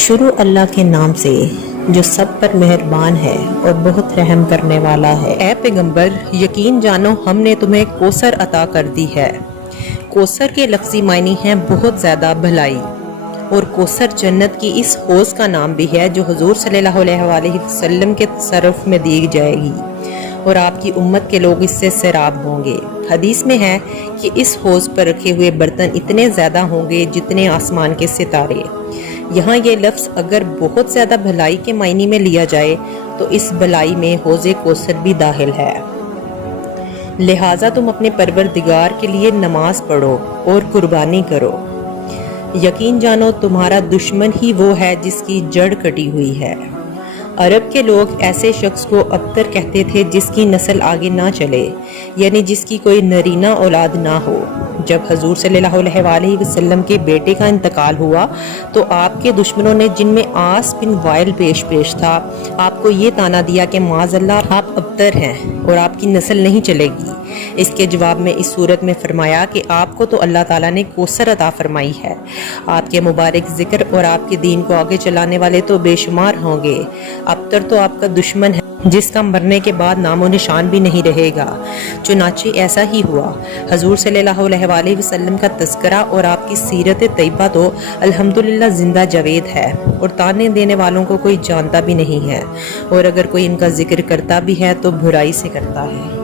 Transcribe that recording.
शुरू अल्लाह के नाम से जो सब पर मेहरबान है और बहुत रहम करने वाला है। ऐ पैगंबर, यकीन जानो हमने तुम्हें कौसर अता कर दी है। कौसर के लफ्ज़ी मायने हैं बहुत ज़्यादा भलाई, और कौसर जन्नत की इस हौज़ का नाम भी है जो हुजूर सल्लल्लाहु अलैहि वसल्लम के तसर्रुफ में दी जाएगी और आपकी उम्मत के लोग इससे सैराब होंगे। हदीस में है कि इस हौज़ पर रखे हुए बर्तन इतने ज़्यादा होंगे जितने आसमान के सितारे। यहाँ ये लफ्ज़ अगर बहुत ज़्यादा भलाई के मायने में लिया जाए तो इस भलाई में हौज़े कौसर भी दाखिल है। लिहाजा तुम अपने परवरदिगार के लिए नमाज पढ़ो और कुर्बानी करो। यकीन जानो तुम्हारा दुश्मन ही वो है जिसकी जड़ कटी हुई है। अरब के लोग ऐसे शख्स को अब्तर कहते थे जिसकी नस्ल आगे ना चले, यानी जिसकी कोई नरीना औलाद ना हो। जब हजूर सल्लल्लाहु अलैहि वसल्लम के बेटे का इंतकाल हुआ तो आपके दुश्मनों ने, जिनमें आस बिन वाइल पेश था, आपको ये ताना दिया कि माज़अल्लाह आप अब्तर हैं और आपकी नस्ल नहीं चलेगी। इसके जवाब में इस सूरत में फरमाया कि आपको तो अल्लाह ताला ने कौसर अता फरमाई है। आपके मुबारक जिक्र और आपके दीन को आगे चलाने वाले तो बेशुमार होंगे। अब्तर तो आपका दुश्मन है जिसका मरने के बाद नामो निशान भी नहीं रहेगा। चुनाचे ऐसा ही हुआ। हजूर सल्लल्लाहु अलैहि वसल्लम का तज़किरा और आपकी सीरत तैयबा तो अल्हम्दुलिल्लाह जिंदा जावेद है और ताने देने वालों को कोई जानता भी नहीं है, और अगर कोई इनका जिक्र करता भी है तो बुराई से करता है।